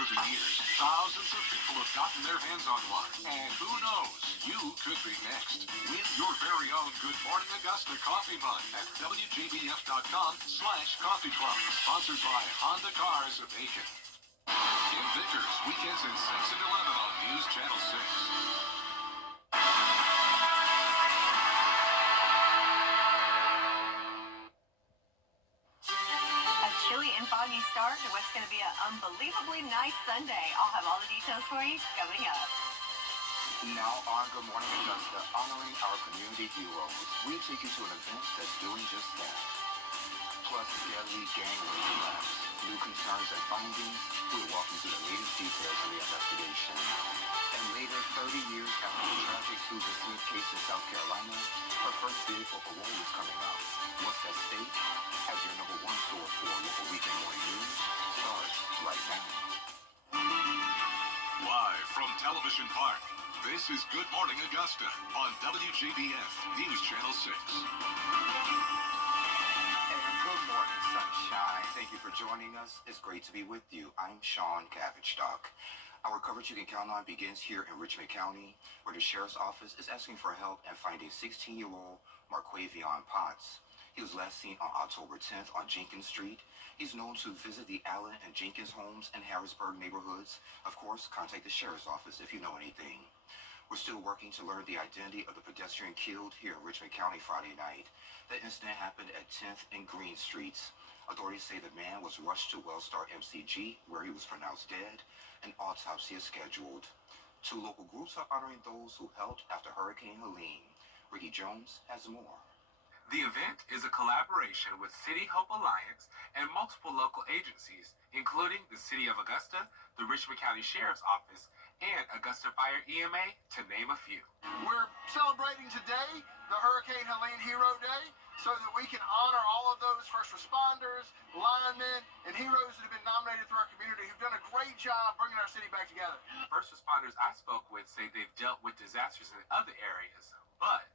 Over the years, thousands of people have gotten their hands on one. And who knows, you could be next. Win your very own Good Morning Augusta coffee mug at WJBF.com/coffee club. Sponsored by Honda Cars of Aiken. Inventors, weekends at 6 and 11 on News Channel 6. Chilly and foggy start to what's going to be an unbelievably nice Sunday. I'll have all the details for you coming up. Now on Good Morning Augusta, honoring our community heroes, we take you to an event that's doing just that. Plus deadly gang-related laughs, new concerns and findings, we'll walk you through the latest details of the investigation. And later, 30 years after the tragic Susan Smith case in South Carolina, her first bid for parole is coming out. What's at stake? As your number one source for local weekend morning news starts right now. Live from Television Park, this is Good Morning Augusta on WJBF News Channel 6. And good morning, sunshine. Thank you for joining us. It's great to be with you. I'm Sean Cabbage-Stock. Our coverage you can count on begins here in Richmond County, where the Sheriff's Office is asking for help in finding 16-year-old Marquavion Potts. He was last seen on October 10th on Jenkins Street. He's known to visit the Allen and Jenkins homes in Harrisburg neighborhoods. Of course, contact the Sheriff's Office if you know anything. We're still working to learn the identity of the pedestrian killed here in Richmond County Friday night. The incident happened at 10th and Green Streets. Authorities say the man was rushed to Wellstar MCG, where he was pronounced dead. An autopsy is scheduled. Two local groups are honoring those who helped after Hurricane Helene. Ricky Jones has more. The event is a collaboration with City Hope Alliance and multiple local agencies, including the City of Augusta, the Richmond County Sheriff's Office, and Augusta Fire EMA, to name a few. We're celebrating today the Hurricane Helene Hero Day so that we can honor all of those first responders, linemen, and heroes that have been nominated through our community who've done a great job bringing our city back together. First responders I spoke with say they've dealt with disasters in other areas, but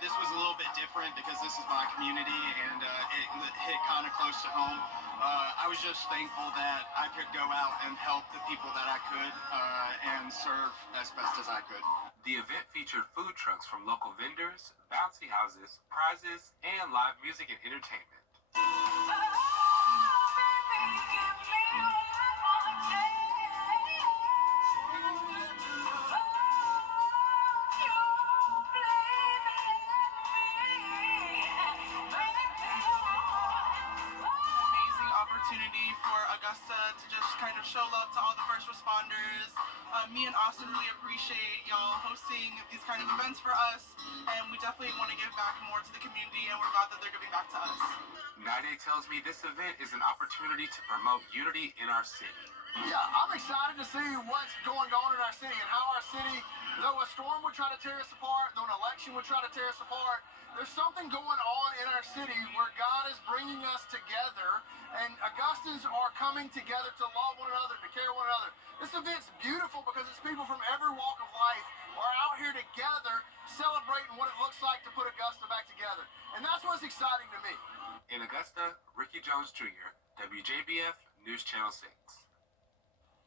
this was a little bit different because this is my community and it hit kind of close to home. I was just thankful that I could go out and help the people that I could and serve as best as I could. The event featured food trucks from local vendors, bouncy houses, prizes, and live music and entertainment. For Augusta to just kind of show love to all the first responders. Me and Austin really appreciate y'all hosting these kind of events for us, and we definitely want to give back more to the community, and we're glad that they're giving back to us. Nide tells me this event is an opportunity to promote unity in our city. Yeah, I'm excited to see what's going on in our city and how our city, though a storm would try to tear us apart, though an election would try to tear us apart, there's something going on in our city where God is bringing us together, and Augustans are coming together to love one another, to care one another. This event's beautiful because it's people from every walk of life are out here together celebrating what it looks like to put Augusta back together. And that's what's exciting to me. In Augusta, Ricky Jones Jr., WJBF News Channel 6.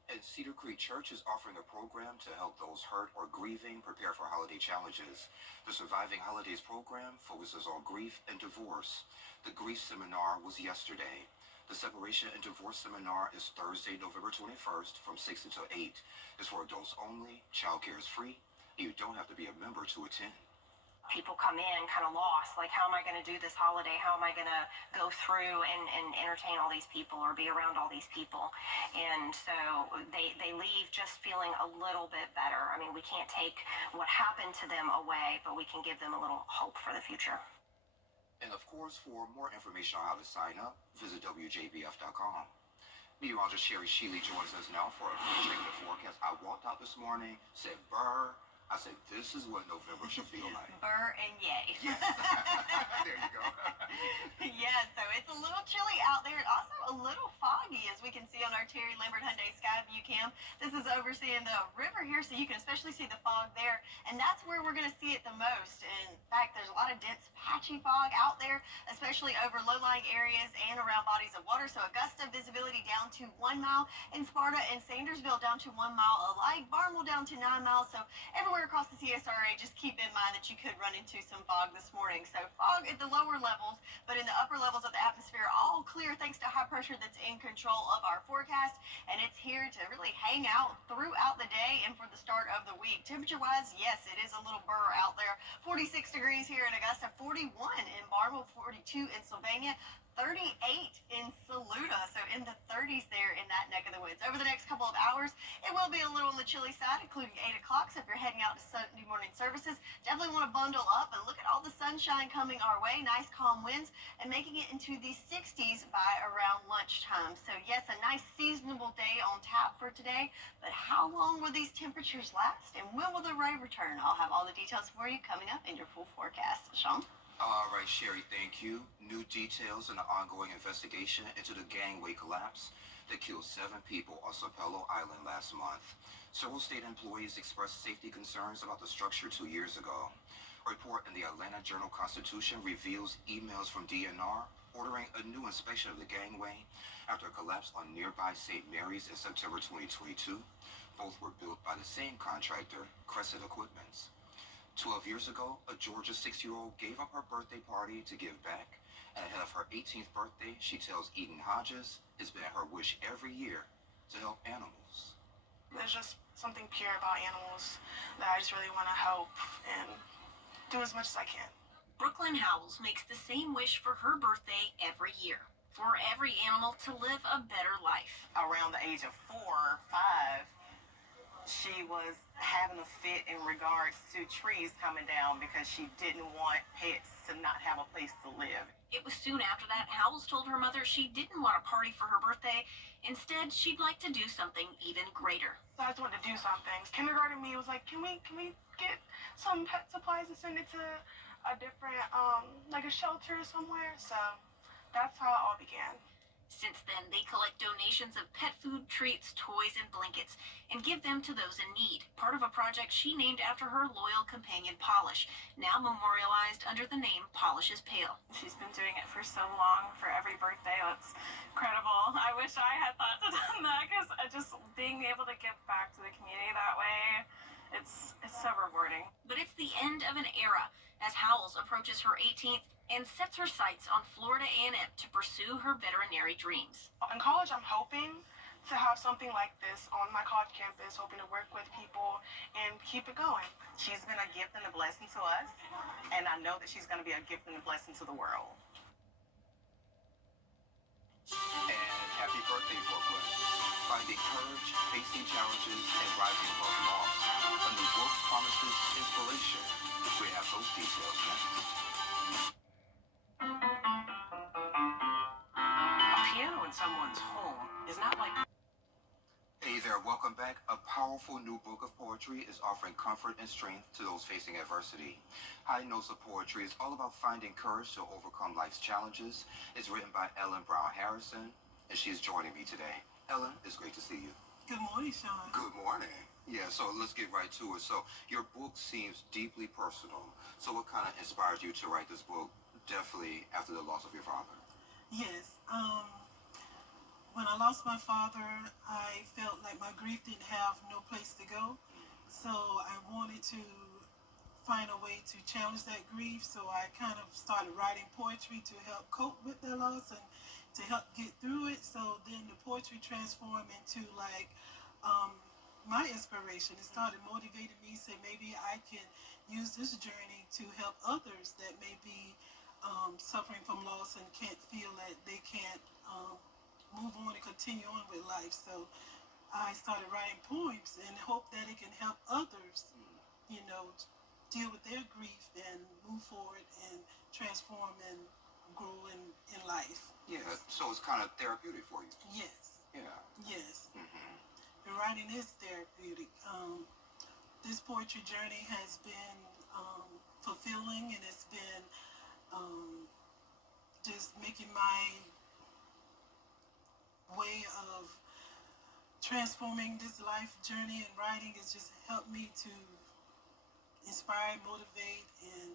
And Cedar Creek Church is offering a program to help those hurt or grieving prepare for holiday challenges. The Surviving Holidays program focuses on grief and divorce. The grief seminar was yesterday. The Separation and Divorce Seminar is Thursday, November 21st from 6 until 8. It's for adults only, childcare is free, and you don't have to be a member to attend. People come in kind of lost, like, how am I going to do this holiday? How am I going to go through and entertain all these people or be around all these people? And so they leave just feeling a little bit better. I mean, we can't take what happened to them away, but we can give them a little hope for the future. And of course, for more information on how to sign up, visit WJBF.com. Meteorologist Sherry Sheely joins us now for a quick check of the forecast. I walked out this morning, said, "Burr." I said, this is what November should feel like. Burr and yay. Yes. There you go. Yeah, so it's a little chilly out there and also a little foggy, as we can see on our Terry Lambert Hyundai Skyview view cam. This is overseeing the river here, so you can especially see the fog there, and that's where we're going to see it the most. In fact, there's a lot of dense, patchy fog out there, especially over low-lying areas and around bodies of water. So Augusta visibility down to 1 mile, and Sparta and Sandersville down to 1 mile alike, Barnwell down to 9 miles. So everywhere across the CSRA, just keep in mind that you could run into some fog this morning. So fog at the lower levels, but in the upper levels of the atmosphere, all clear thanks to high pressure that's in control of our forecast, and it's here to really hang out throughout the day and for the start of the week. Temperature-wise, yes, it is a little burr out there. 46 degrees here in Augusta, 41 in Barnwell, 42 in Sylvania, 38 in Saluda, so in the 30s there in that neck of the woods. Over the next couple of hours, it will be a little on the chilly side, including 8 o'clock, so if you're heading out to Sunday morning services, definitely want to bundle up and look at all the sunshine coming our way, nice calm winds, and making it into the 60s by around lunchtime. So yes, a nice seasonable day on tap for today, but how long will these temperatures last, and when will the rain return? I'll have all the details for you coming up in your full forecast. Sean? All right, Sherry, thank you. New details in the ongoing investigation into the gangway collapse that killed 7 people on Sapelo Island last month. Several state employees expressed safety concerns about the structure 2 years ago. A report in the Atlanta Journal-Constitution reveals emails from DNR ordering a new inspection of the gangway after a collapse on nearby St. Mary's in September 2022. Both were built by the same contractor, Crescent Equipments. 12 years ago, a Georgia 6-year-old gave up her birthday party to give back, and ahead of her 18th birthday, she tells Eden Hodges it's been her wish every year to help animals. There's just something pure about animals that I just really want to help and do as much as I can. Brooklyn Howells makes the same wish for her birthday every year, for every animal to live a better life. Around the age of 4 or 5, she was having a fit in regards to trees coming down because she didn't want pets to not have a place to live. It was soon after that Howells told her mother she didn't want a party for her birthday. Instead, she'd like to do something even greater. So I just wanted to do something. Kindergarten me was like, can we get some pet supplies and send it to a different, like a shelter somewhere? So that's how it all began. Since then, they collect donations of pet food, treats, toys, and blankets and give them to those in need, part of a project she named after her loyal companion, Polish, now memorialized under the name Polish's Pail. She's been doing it for so long, for every birthday. That's incredible. I wish I had thought to done that, because just being able to give back to the community that way, it's so rewarding. But it's the end of an era as Howells approaches her 18th and sets her sights on Florida A&M to pursue her veterinary dreams. In college, I'm hoping to have something like this on my college campus, hoping to work with people and keep it going. She's been a gift and a blessing to us, and I know that she's going to be a gift and a blessing to the world. And happy birthday, Brooklyn. Finding courage, facing challenges, and rising above loss. A new book promises inspiration. We have those details next. A piano in someone's home is not like... Hey there, welcome back. A powerful new book of poetry is offering comfort and strength to those facing adversity. High Notes of Poetry is all about finding courage to overcome life's challenges. It's written by Ellen Brown Harrison, and she's joining me today. Ellen, it's great to see you. Good morning, Sean. Good morning. Yeah, so let's get right to it. So your book seems deeply personal. So what kind of inspired you to write this book, definitely after the loss of your father? Yes. When I lost my father, I felt like my grief didn't have no place to go. So I wanted to find a way to challenge that grief. So I kind of started writing poetry to help cope with that loss and to help get through it. So then the poetry transformed into like my inspiration. It started motivating me, say maybe I can use this journey to help others that may be suffering from loss and can't feel that they can't move on and continue on with life. So I started writing poems and hope that it can help others, you know, deal with their grief and move forward and transform and grow in life. Yeah, so it's kind of therapeutic for you. Yes. Yeah. Yes. Mm-hmm. The writing is therapeutic. This poetry journey has been fulfilling, and it's been just making my way of transforming this life journey and writing has just helped me to inspire, motivate, and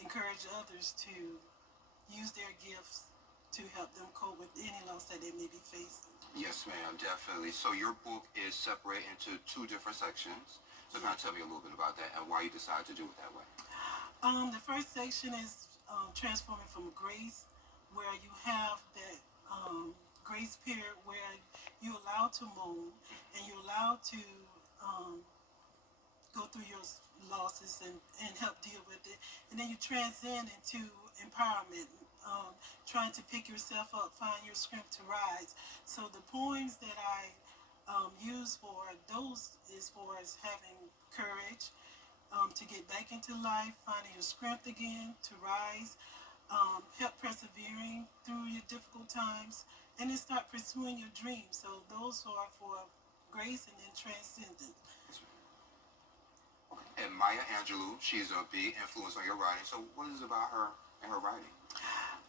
encourage others to use their gifts to help them cope with any loss that they may be facing. Yes, ma'am, definitely. So your book is separated into two different sections. So kind of tell me a little bit about that and why you decided to do it that way. The first section is transforming from grace, where you have that grace period where you're allowed to mourn and you're allowed to go through your losses and help deal with it. And then you transcend into empowerment, trying to pick yourself up, find your strength to rise. So the poems that I use for those is for us having courage, to get back into life, finding your strength again, to rise, help persevering through your difficult times, and then start pursuing your dreams. So those are for grace and then transcendent. And Maya Angelou, she's a big influence on your writing. So what is it about her and her writing?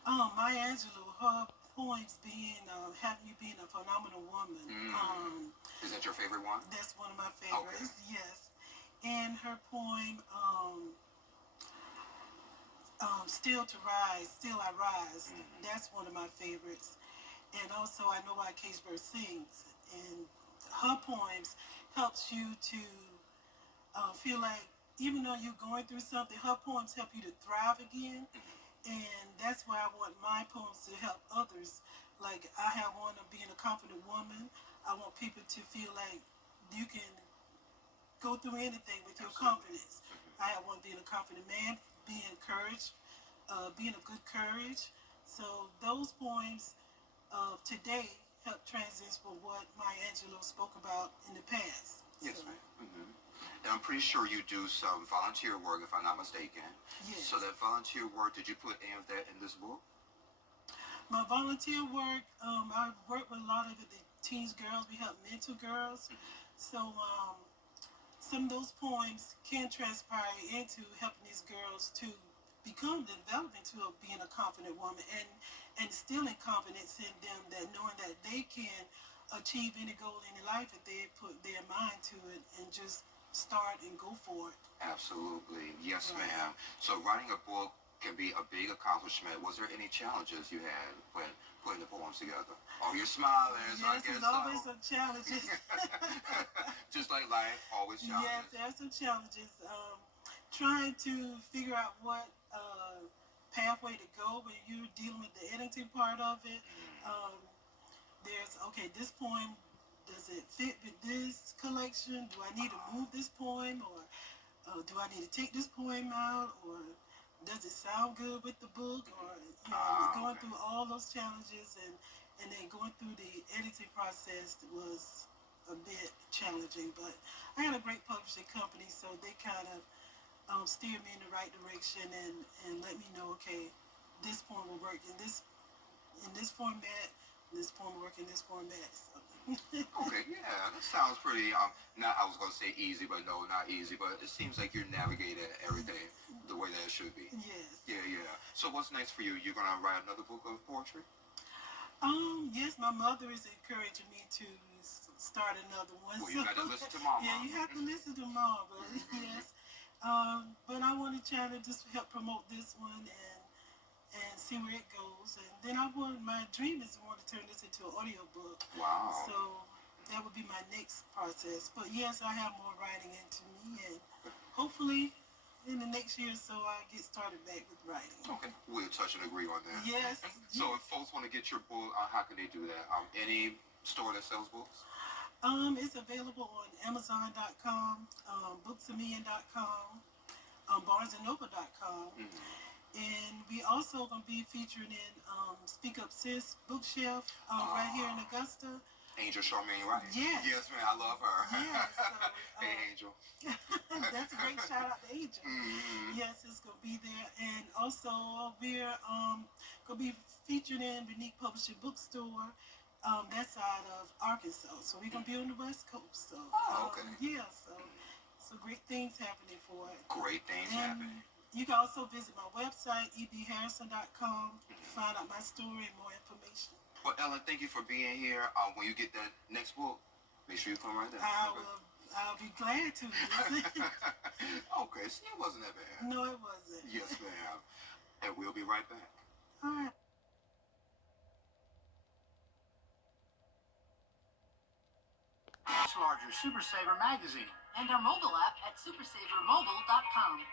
Maya Angelou, her poems being having you being a phenomenal woman. Is that your favorite one? That's one of my favorites. Okay. Yes. And her poem, Still to Rise, Still I Rise. That's one of my favorites. And also I Know Why Cageburg Sings. And her poems helps you to feel like even though you're going through something, her poems help you to thrive again. And that's why I want my poems to help others. Like I have one of being a confident woman. I want people to feel like you can go through anything with your confidence. I have one being a confident man, being encouraged, being of good courage. So those poems of today help transition from what Maya Angelou spoke about in the past. Yes, ma'am. And I'm pretty sure you do some volunteer work, if I'm not mistaken. Yes. So that volunteer work, did you put any of that in this book? My volunteer work, I work with a lot of the teens, girls. We help mentor girls. So some of those poems can transpire into helping these girls to become developed into being a confident woman and instilling confidence in them, that knowing that they can achieve any goal in life if they put their mind to it and just start and go for it. Absolutely. Yes, ma'am. So writing a book can be a big accomplishment. Was there any challenges you had when putting the poems together? Oh, you're smiling, so I guess there's always some challenges. Just like life, always challenges. Yes, there's some challenges. Trying to figure out what pathway to go when you're dealing with the editing part of it. There's, okay, this poem, does it fit with this collection? Do I need to move this poem, or do I need to take this poem out, or does it sound good with the book? Or going through all those challenges and then going through the editing process was a bit challenging. But I had a great publishing company, so they kind of steered me in the right direction and let me know, okay, this poem will work in this format. This poem will work in this format. So. Okay, yeah, that sounds pretty, not, I was going to say easy, but no, not easy, but it seems like you're navigating everything the way that it should be. Yes. Yeah. So what's next for you? You're going to write another book of poetry? Yes, my mother is encouraging me to start another one. Well, you got to listen to Mama. Yeah, you have to listen to Mama, but yes. But I want to try to just help promote this one and see where it goes. And then my dream is to want to turn this into an audio book. Wow. So that would be my next process. But yes, I have more writing into me, and hopefully in the next year or so I'll get started back with writing. Okay, we'll touch and agree on that. Yes. So if folks want to get your book, how can they do that? Any store that sells books? It's available on Amazon.com, BooksAMillion.com, BarnesandNoble.com. And we also going to be featuring in Speak Up Sis Bookshelf right here in Augusta. Angel Charmaine Wright. Yes. Yes, man, I love her. Yes. So, hey, Angel. That's a great shout out to Angel. Yes, it's going to be there. And also we're going to be featured in Unique Publishing Bookstore. That side of Arkansas. So we're going to be on the West Coast. So, okay. Yeah, so great things happening for it. Great things happening. You can also visit my website, ebharrison.com, to find out my story and more information. Well, Ellen, thank you for being here. When you get that next book, Make sure you come right there. I'll be glad to. Okay, see, it wasn't that bad. No, it wasn't. Yes, ma'am. And we'll be right back. All right. Larger Super Saver magazine and our mobile app at supersavermobile.com.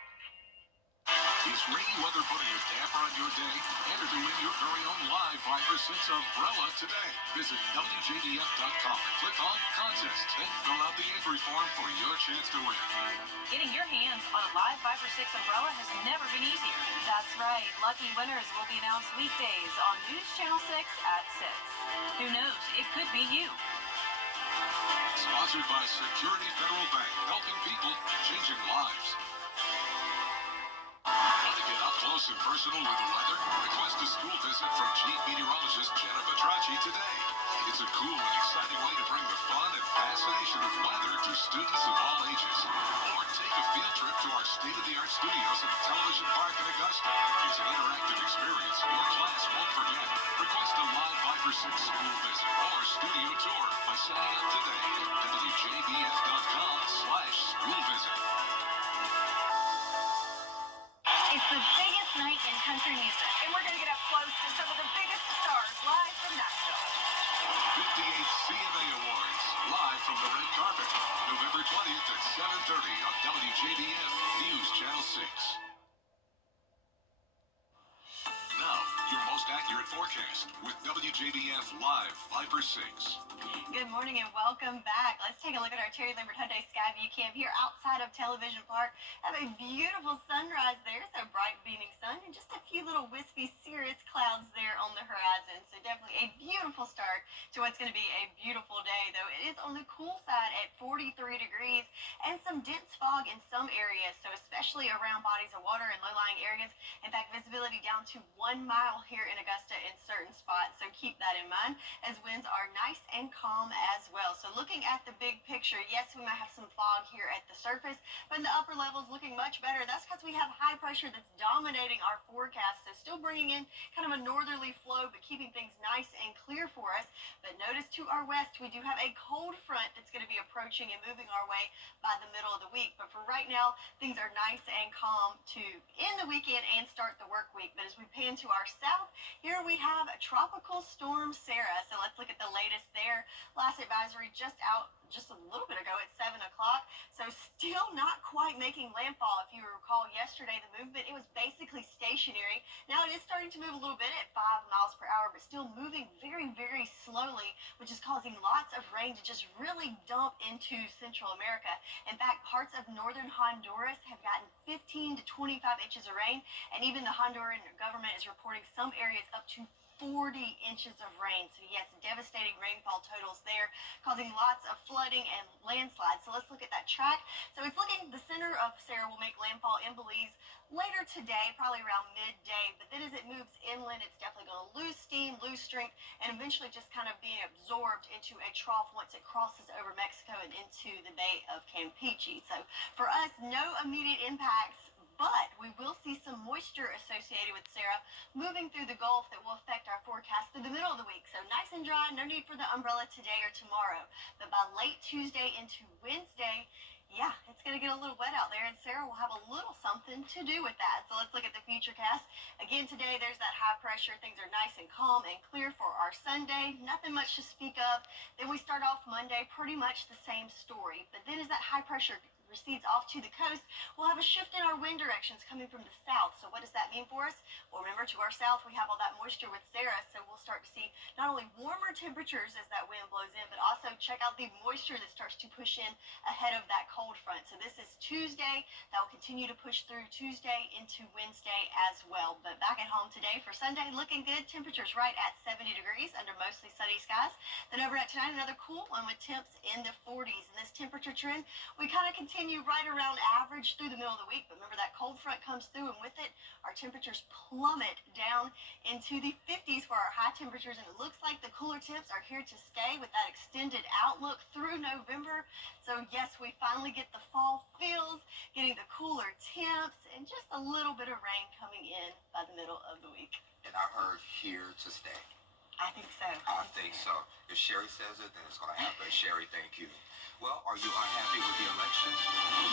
Is rainy weather putting a damper on your day? Enter to win your very own live 5 or 6 umbrella today. Visit WJBF.com and click on Contests. Then fill out the entry form for your chance to win. Getting your hands on a live 5 or 6 umbrella has never been easier. That's right. Lucky winners will be announced weekdays on News Channel 6 at 6. Who knows? It could be you. Sponsored by Security Federal Bank, helping people, changing lives. Want to get up close and personal with the weather? Request a school visit from Chief Meteorologist Jennifer Petracci today. It's a cool and exciting way to bring the fun and fascination of weather to students of all ages. Or take a field trip to our state-of-the-art studios at the Television Park in Augusta. It's an interactive experience your class won't forget. Request a live 5 or 6 school visit or studio tour by signing up today at WJBF.com/school visit. It's the biggest night in country music, and we're going to get up close to some of the biggest stars live from Nashville. 58 CMA Awards, live from the red carpet, November 20th at 7:30 on WJBF News Channel 6. Now, your most accurate forecast with WJBF Live 5 or 6. Good morning and welcome back. Let's take a look at our Terry Lambert Hyundai Skyview Camp here outside of Television Park. Have a beautiful sunrise there, so bright beaming sun and just a few little wispy cirrus clouds there on the horizon. So definitely a beautiful start to what's going to be a beautiful day, though it is on the cool side at 43 degrees and some dense fog in some areas, so especially around bodies of water and low-lying areas. In fact, visibility down to 1 mile here in Augusta in certain spots, so keep that in mind as winds are nice and calm as well. So looking at the big picture, yes, we might have some fog here at the surface, but in the upper levels looking much better. That's because we have high pressure that's dominating our forecast, so still bringing in kind of a northerly flow, but keeping things nice and clear for us. But notice to our west, we do have a cold front that's going to be approaching and moving our way by the middle of the week. But for right now, things are nice and calm to end the weekend and start the work week. But as we pan to our south, here we have Tropical Storm Sarah. So let's look at the latest there. Last advisory just out just a little bit ago at 7 o'clock. So still not quite making landfall. If you recall yesterday, the movement, it was basically stationary. Now it is starting to move a little bit at 5 miles per hour, but still moving very, very slowly, which is causing lots of rain to just really dump into Central America. In fact, parts of northern Honduras have gotten 15 to 25 inches of rain, and even the Honduran government is reporting some areas up to 40 inches of rain. So yes, devastating rainfall totals there, causing lots of flooding and landslides. So let's look at that track. So it's looking, the center of Sarah will make landfall in Belize later today, probably around midday. But then as it moves inland, it's definitely going to lose steam, lose strength, and eventually just kind of being absorbed into a trough once it crosses over Mexico and into the Bay of Campeche. So for us, no immediate impacts, but we will see some moisture associated with Sarah moving through the Gulf that will affect our forecast through the middle of the week. So nice and dry, no need for the umbrella today or tomorrow. But by late Tuesday into Wednesday, yeah, it's going to get a little wet out there, and Sarah will have a little something to do with that. So let's look at the futurecast. Again, today there's that high pressure. Things are nice and calm and clear for our Sunday. Nothing much to speak of. Then we start off Monday, pretty much the same story. But then as that high pressure recedes off to the coast, we'll have a shift in our wind directions coming from the south. So what does that mean for us? Well, remember, to our south, we have all that moisture with Sarah, so we'll start to see not only warmer temperatures as that wind blows in, but also check out the moisture that starts to push in ahead of that cold front. So this is Tuesday. That will continue to push through Tuesday into Wednesday as well. But back at home today for Sunday, looking good. Temperatures right at 70 degrees under mostly sunny skies. Then overnight tonight, another cool one with temps in the 40s. And this temperature trend, we kind of continue right around average through the middle of the week. But remember, that cold front comes through, and with it, our temperatures plummet down into the 50s for our high temperatures. And it looks like the cooler temps are here to stay with that extended outlook through November. So yes, we finally get the fall feels, getting the cooler temps, and just a little bit of rain coming in by the middle of the week. And I heard here to stay. I think so. I think so. If Sherry says it, then it's going to happen. Sherry, thank you. Well, are you unhappy with the election?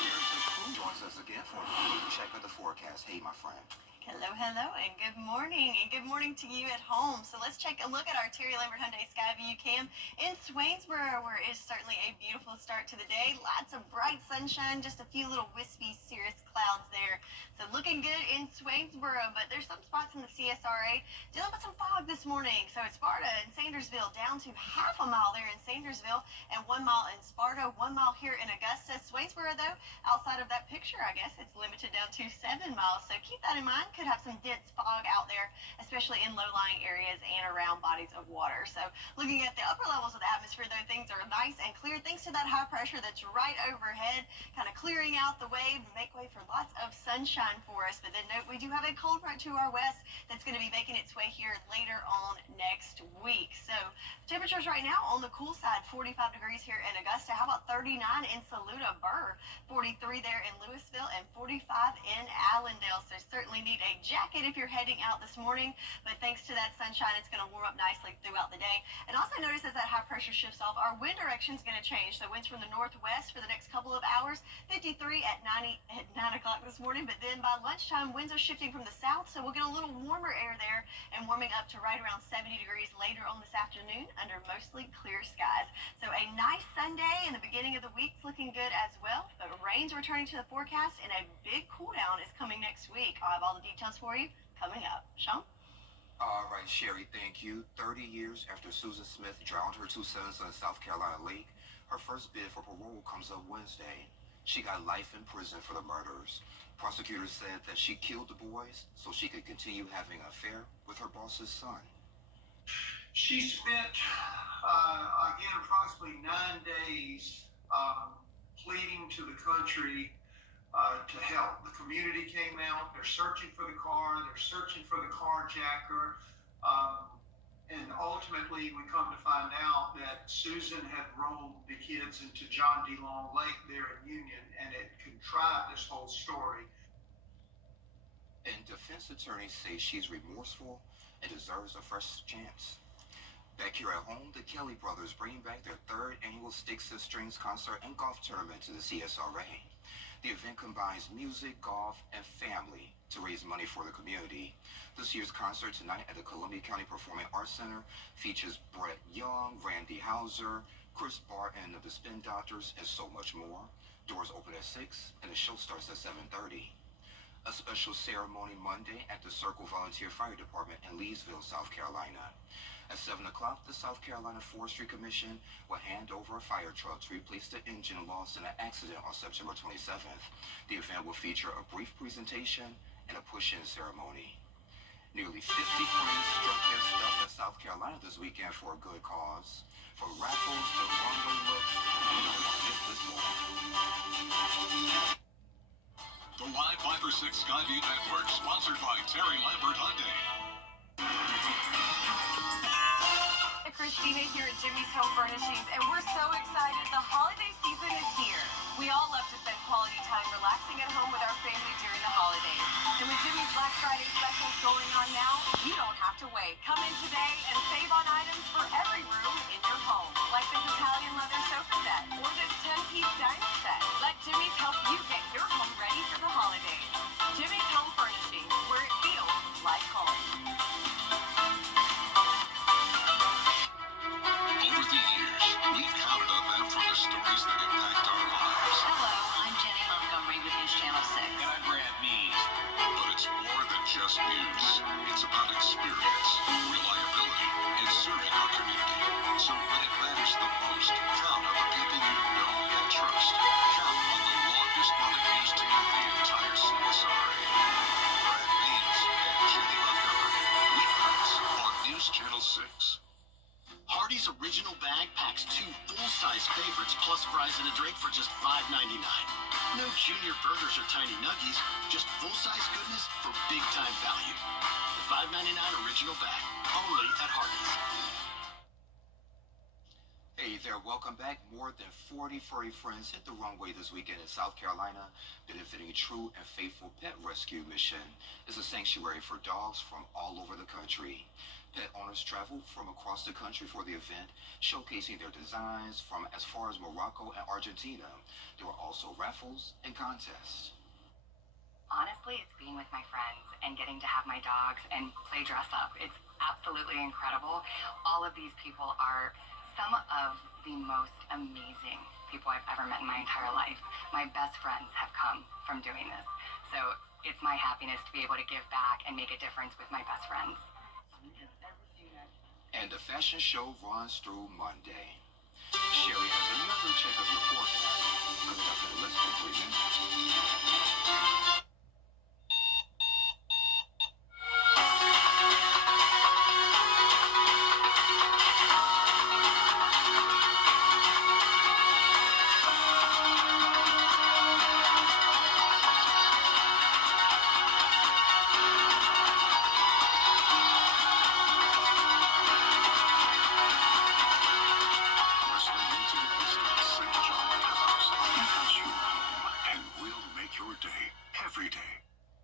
Here's the crew joins us again for a quick check of the forecast. Hey, my friend. Hello, and good morning to you at home. So let's take a look at our Terry Lambert Hyundai Skyview cam in Swainsboro, where it's certainly a beautiful start to the day. Lots of bright sunshine, just a few little wispy cirrus clouds there. So looking good in Swainsboro, but there's some spots in the CSRA dealing with some fog this morning. So at Sparta and Sandersville, down to half a mile there in Sandersville and 1 mile in Sparta, 1 mile here in Augusta. Swainsboro, though, outside of that picture, I guess it's limited down to 7 miles. So keep that in mind. Could have some dense fog out there, especially in low-lying areas and around bodies of water. So looking at the upper levels of the atmosphere, though, things are nice and clear thanks to that high pressure that's right overhead, kind of clearing out the way, make way for lots of sunshine for us. But then note we do have a cold front to our west that's going to be making its way here later on next week. So temperatures right now on the cool side, 45 degrees here in Augusta. How about 39 in Saluda, Burr, 43 there in Louisville, and 45 in Allendale. So certainly need a jacket if you're heading out this morning, but thanks to that sunshine, it's going to warm up nicely throughout the day. And also notice as that high pressure shifts off, our wind direction is going to change. So winds from the northwest for the next couple of hours, 53 at 9 o'clock this morning, but then by lunchtime, winds are shifting from the south, so we'll get a little warmer air there and warming up to right around 70 degrees later on this afternoon under mostly clear skies. So a nice Sunday, and the beginning of the week's looking good as well, but rain's returning to the forecast and a big cool down is coming next week. I'll have all the details for you coming up. Sean? All right, Sherry, thank you. 30 years after Susan Smith drowned her 2 sons in a South Carolina lake, her first bid for parole comes up Wednesday. She got life in prison for the murders. Prosecutors said that she killed the boys so she could continue having an affair with her boss's son. She spent, again, approximately 9 days pleading to the country to help. The community came out, they're searching for the car, they're searching for the carjacker, and ultimately we come to find out that Susan had rolled the kids into John D. Long Lake there in Union, and it contrived this whole story. And defense attorneys say she's remorseful and deserves a fresh chance. Back here at home, the Kelly brothers bring back their 3rd annual Sticks and Strings concert and golf tournament to the CSRA. The event combines music, golf, and family to raise money for the community. This year's concert tonight at the Columbia County Performing Arts Center features Brett Young, Randy Houser, Chris Barton of the Spin Doctors, and so much more. Doors open at 6, and the show starts at 7:30. A special ceremony Monday at the Circle Volunteer Fire Department in Leesville, South Carolina. At 7 o'clock, the South Carolina Forestry Commission will hand over a fire truck to replace the engine lost in an accident on September 27th. The event will feature a brief presentation and a push-in ceremony. Nearly 50 friends struck their stuff in South Carolina this weekend for a good cause. From raffles to runway looks, you don't want to miss this one. The Live 5 or 6 Skyview Network, sponsored by Terry Lambert Hyundai. Christina here at Jimmy's Home Furnishings, and we're so excited. The holiday season is here. We all love to spend quality time relaxing at home with our family during the holidays. And with Jimmy's Black Friday specials going on now, you don't have to wait. Come in today and save on items for every room in your home, like this Italian leather sofa set or this 10-piece dining set. Let Jimmy's help you get your home ready for the holidays. Jimmy's Home Furnishings, where it feels like home. Over the years, we've counted on them for the stories that impact our lives. Hello, I'm Jenny Montgomery with News Channel 6. And I'm Brad Mead. But it's more than just news. It's about experience, reliability, and serving our community. So when it matters the most, count on the people you know and trust. Count on the longest-running news team in the entire CSRA. Brad Mead and Jenny Montgomery. Weeknights on News Channel 6. Hardee's original bag packs 2 full-size favorites plus fries and a drink for just $5.99. No junior burgers or tiny nuggies, just full-size goodness for big-time value. The $5.99 original bag, only at Hardee's. Hey there, welcome back. More than 40 furry friends hit the runway this weekend in South Carolina, benefiting True and Faithful Pet Rescue Mission. It's a sanctuary for dogs from all over the country. Pet owners traveled from across the country for the event, showcasing their designs from as far as Morocco and Argentina. There were also raffles and contests. Honestly, it's being with my friends and getting to have my dogs and play dress up. It's absolutely incredible. All of these people are some of the most amazing people I've ever met in my entire life. My best friends have come from doing this. So it's my happiness to be able to give back and make a difference with my best friends. And the fashion show runs through Monday. Sherry has another check of your forecast coming up in less than 3 minutes.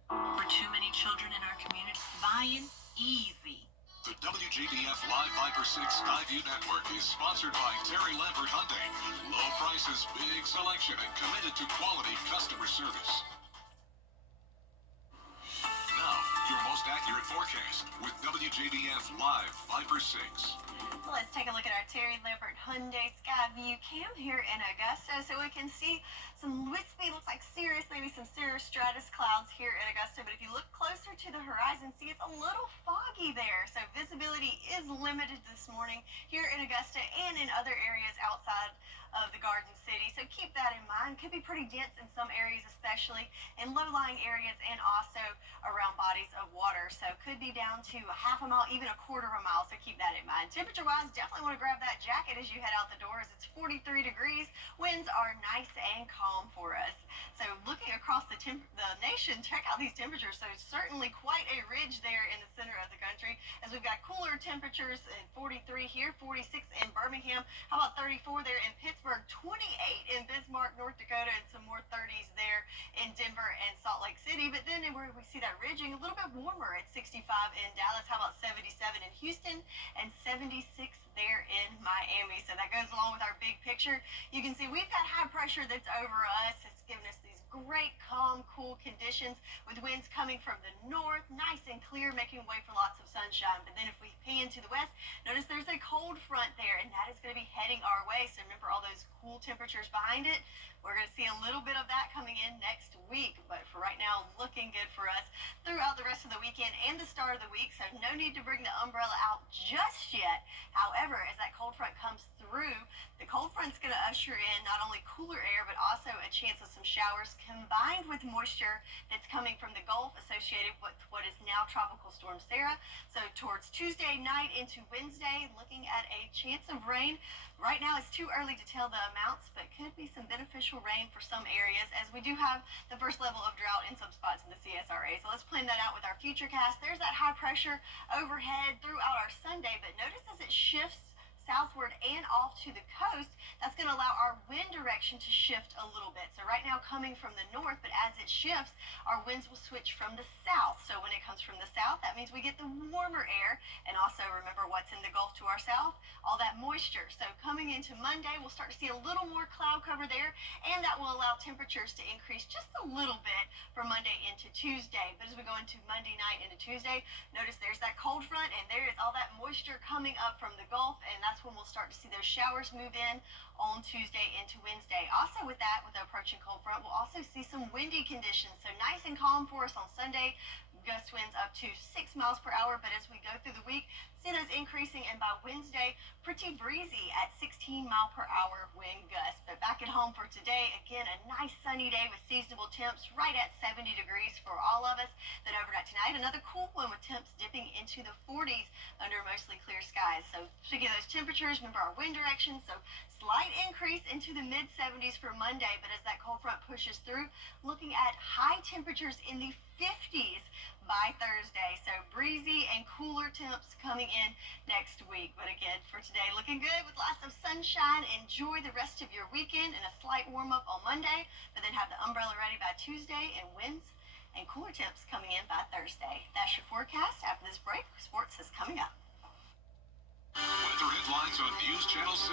For too many children in our community, buying easy. The WJBF Live Viper 6 Skyview Network is sponsored by Terry Lambert Hyundai. Low prices, big selection, and committed to quality customer service. Now, your most accurate forecast with WJBF Live Viper 6. Let's take a look at our Terry Lambert Hyundai Skyview cam here in Augusta so we can see some wispy, looks like cirrus, maybe some cirrus stratus clouds here in Augusta. But if you look closer to the horizon, see it's a little foggy there. So visibility is limited this morning here in Augusta and in other areas outside of the Garden City. So keep that in mind. Could be pretty dense in some areas, especially in low-lying areas and also around bodies of water. So could be down to a half a mile, even a quarter of a mile. So keep that in mind. Temperature-wise, definitely want to grab that jacket as you head out the doors. It's 43 degrees. Winds are nice and calm for us. So looking across the nation, check out these temperatures. So certainly quite a ridge there in the center of the country as we've got cooler temperatures at 43 here, 46 in Birmingham. How about 34 there in Pittsburgh, 28 in Bismarck, North Dakota, and some more 30s there in Denver and Salt Lake City. But then where we see that ridging, a little bit warmer at 65 in Dallas. How about 77 in Houston and 76 there in Miami. So that goes along with our big picture. You can see we've got high pressure that's over us. It's giving us these great, calm, cool conditions with winds coming from the north, nice and clear, making way for lots of sunshine. But then if we pay into the west, notice there's a cold front there, and that is going to be heading our way. So remember all those cool temperatures behind it. We're going to see a little bit of that coming in next week, but for right now, looking good for us throughout the rest of the weekend and the start of the week, so no need to bring the umbrella out just yet. However, as that cold front comes through, the cold front's going to usher in not only cooler air, but also a chance of some showers combined with moisture that's coming from the Gulf associated with what is now Tropical Storm Sarah. So towards Tuesday night into Wednesday, looking at a chance of rain. Right now, it's too early to tell the amounts, but could be some beneficial rain for some areas, as we do have the first level of drought in some spots in the CSRA. So let's plan that out with our futurecast. There's that high pressure overhead throughout our Sunday, but notice as it shifts southward and off to the coast, that's going to allow our wind direction to shift a little bit. So right now coming from the north, but as it shifts, our winds will switch from the south. So when it comes from the south, that means we get the warmer air, and also remember what's in the Gulf to our south, all that moisture. So coming into Monday, we'll start to see a little more cloud cover there, and that will allow temperatures to increase just a little bit from Monday into Tuesday. But as we go into Monday night into Tuesday, notice there's that cold front, and there is all that moisture coming up from the Gulf, and that's when we'll start to see those showers move in on Tuesday into Wednesday. Also with that, with the approaching cold front, we'll also see some windy conditions. So nice and calm for us on Sunday. Gust winds up to 6 miles per hour, but as we go through the week, see those increasing, and by Wednesday, pretty breezy at 16 mile per hour wind gusts. But back at home for today, again, a nice sunny day with seasonable temps right at 70 degrees for all of us. Then overnight tonight, another cool one with temps dipping into the 40s under mostly clear skies. So speaking of those temperatures, remember our wind direction, so slight increase into the mid-70s for Monday, but as that cold front pushes through, looking at high temperatures in the 50s by Thursday. So breezy and cooler temps coming in next week. But again, for today, looking good with lots of sunshine. Enjoy the rest of your weekend and a slight warm up on Monday, but then have the umbrella ready by Tuesday, and winds and cooler temps coming in by Thursday. That's your forecast. After this break, sports is coming up. Weather headlines on News Channel 6,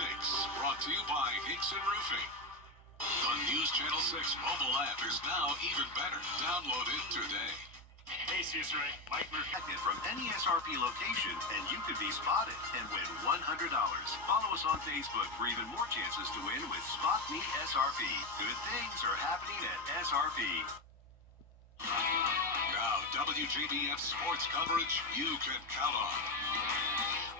brought to you by Hinkson Roofing. The News Channel 6 mobile app is now even better. Download it today. Hey, Caesar, Mike Mercatted from any SRP location, and you could be spotted and win $100. Follow us on Facebook for even more chances to win with Spot Me SRP. Good things are happening at SRP. Now, WJBF sports coverage you can count on.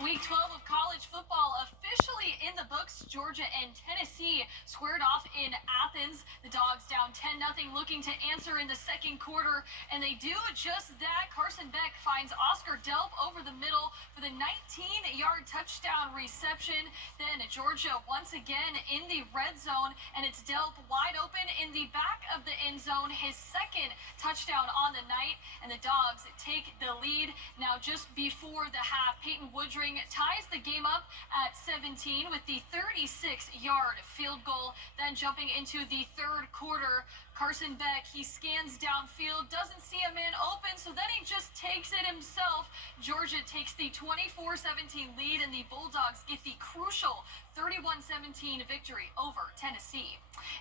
Week 12 of college football officially in the books. Georgia and Tennessee squared off in Athens. The Dogs down 10-0, looking to answer in the second quarter, and they do just that. Carson Beck finds Oscar Delp over the middle for the 19-yard touchdown reception. Then Georgia once again in the red zone, and it's Delp wide open in the back of the end zone, his second touchdown on the night, and the Dogs take the lead. Now just before the half, Peyton Woodring ties the game up at 17 with the 36-yard field goal. Then jumping into the third quarter, Carson Beck, he scans downfield, doesn't see a man open, so then he just takes it himself. Georgia takes the 24-17 lead, and the Bulldogs get the crucial 31-17 victory over Tennessee.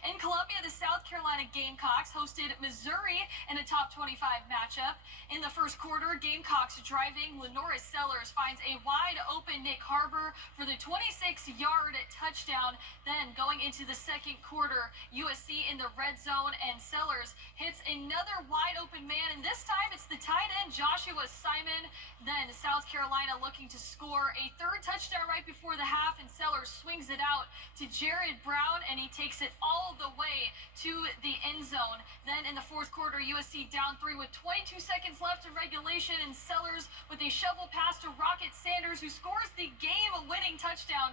In Columbia, the South Carolina Gamecocks hosted Missouri in a top 25 matchup. In the first quarter, Gamecocks driving, Lenoris Sellers finds a wide open Nick Harbor for the 26-yard touchdown. Then going into the second quarter, USC in the red zone, and Sellers hits another wide open man, and this time it's the tight end Joshua Simon. Then South Carolina looking to score a third touchdown right before the half, and Sellers swings it out to Jared Brown, and he takes it all the way to the end zone. Then in the fourth quarter, USC down 3 with 22 seconds left in regulation, and Sellers with a shovel pass to Rocket Sanders, who scores the game-winning touchdown.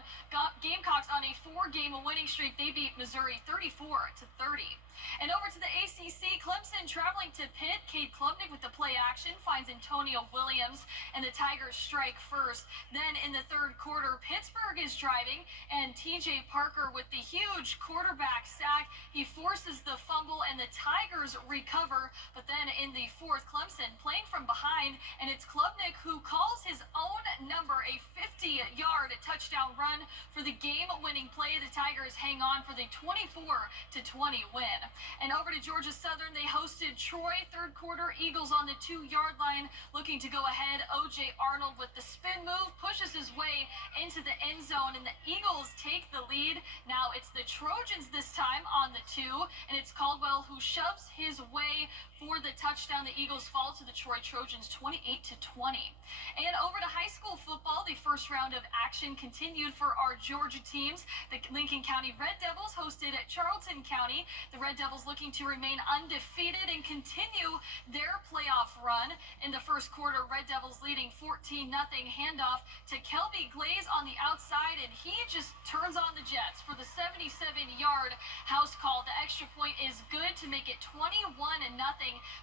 Gamecocks on a 4-game winning streak. They beat Missouri 34-30. And over to the ACC, Clemson traveling to Pitt. Cade Klubnik with the play action finds Antonio Williams, and the Tigers strike first. Then in the third quarter, Pittsburgh is driving, and TJ Parker with the huge quarterback sack. He forces the fumble, and the Tigers recover. But then in the fourth, Clemson playing from behind, and it's Klubnik who calls his own number, a 50-yard touchdown run for the game-winning play. The Tigers hang on for the 24-20 win. And over to Georgia Southern, they hosted Troy. Third quarter, Eagles on the 2-yard line looking to go ahead. O.J. Arnold with the spin move pushes his way into the end zone, and the Eagles take the lead. Now it's the Trojans this time on the 2, and it's Caldwell who shoves his way for the touchdown. The Eagles fall to the Troy Trojans 28-20. And over to high school football, the first round of action continued for our Georgia teams. The Lincoln County Red Devils hosted at Charlton County. The Red Devils looking to remain undefeated and continue their playoff run. In the first quarter, Red Devils leading 14-0. Handoff to Kelby Glaze on the outside, and he just turns on the Jets for the 77-yard house call. The extra point is good to make it 21-0.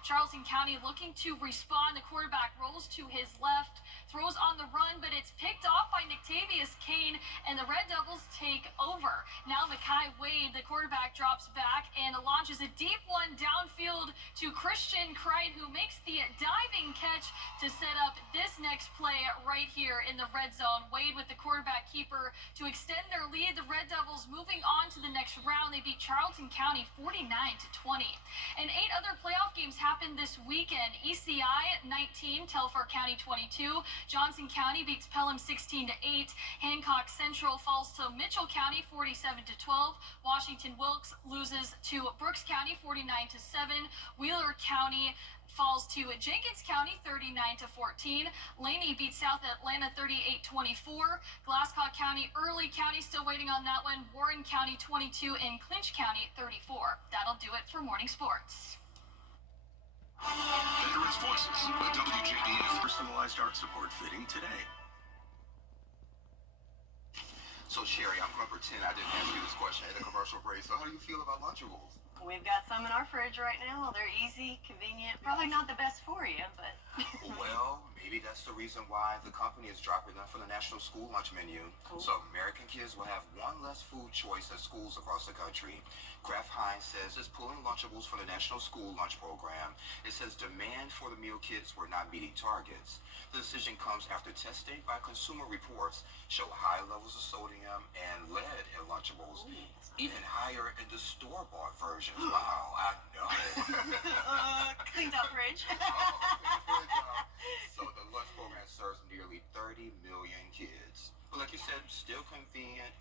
Charlton County looking to respond. The quarterback rolls to his left, throws on the run, but it's picked off by Nictavius Kane, and the Red Devils take over. Now Mekhi Wade, the quarterback, drops back and launches a deep one downfield to Christian Crichton, who makes the diving catch to set up this next play right here in the red zone. Wade with the quarterback keeper to extend their lead. The Red Devils moving on to the next round. They beat Charlton County 49-20. And 8 other playoff games happened this weekend. ECI 19, Telfair County 22. Johnson County beats Pelham 16-8. Hancock Central falls to Mitchell County 47-12. Washington Wilkes loses to Brooks County 49-7. Wheeler County falls to Jenkins County 39-14. Laney beats South Atlanta 38-24. Glasscock County, Early County still waiting on that one. Warren County 22 and Clinch County 34. That'll do it for morning sports. Veterans Voices, a WJBF Personalized art support fitting today. So, Sherry, I'm going to pretend I didn't ask you this question at a commercial break. So how do you feel about Lunchables? We've got some in our fridge right now. They're easy, convenient. Probably not the best for you, but. Well, maybe that's the reason why the company is dropping them from the National School Lunch menu. Cool. So American kids will have one less food choice at schools across the country. Kraft Heinz says it's pulling Lunchables from the National School Lunch program. It says demand for the meal kits were not meeting targets. The decision comes after testing by Consumer Reports show high levels of sodium and lead in Lunchables, even higher in the store-bought versions. Wow, I know. Cleans out fridge. So the lunch program serves nearly 30 million kids. But like you said, still convenient.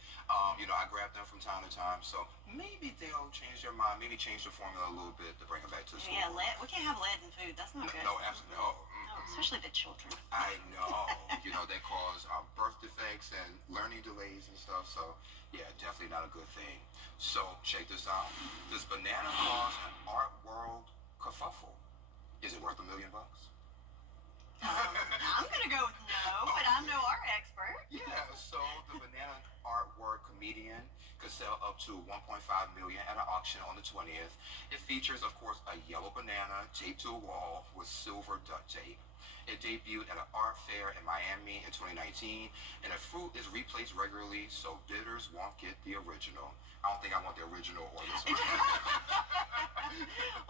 I grab them from time to time, so maybe they'll change their mind, maybe change the formula a little bit to bring them back to school. Yeah, lead. We can't have lead in food. That's not good. No, absolutely no. No, especially the children. I know. They cause birth defects and learning delays and stuff. So, yeah, definitely not a good thing. So, check this out. Does banana cause an art world kerfuffle? Is it worth $1 million? I'm gonna go with no, but I'm no art expert. Yeah, so the banana artwork comedian could sell up to $1.5 million at an auction on the 20th. It features, of course, a yellow banana taped to a wall with silver duct tape. It debuted at an art fair in Miami in 2019, and the fruit is replaced regularly, so bidders won't get the original. I don't think I want the original or this one.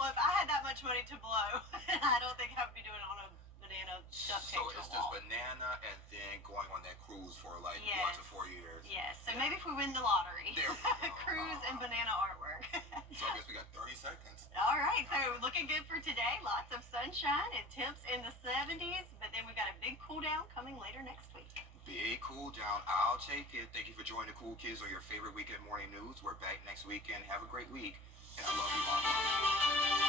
Well, if I had that much money to blow, I don't think I would be doing it on a banana duct tape. So it's just banana and then going on that cruise for like 1 to 4 years. Yes, so maybe if we win the lottery, There we go. cruise and banana artwork. So I guess we got 30 seconds. All right, so looking good for today. Lots of sunshine and temps in the 70s, but then we got a big cool down coming later next week. Big cool down. I'll take it. Thank you for joining the Cool Kids on your favorite weekend morning news. We're back next weekend. Have a great week. And I love you all.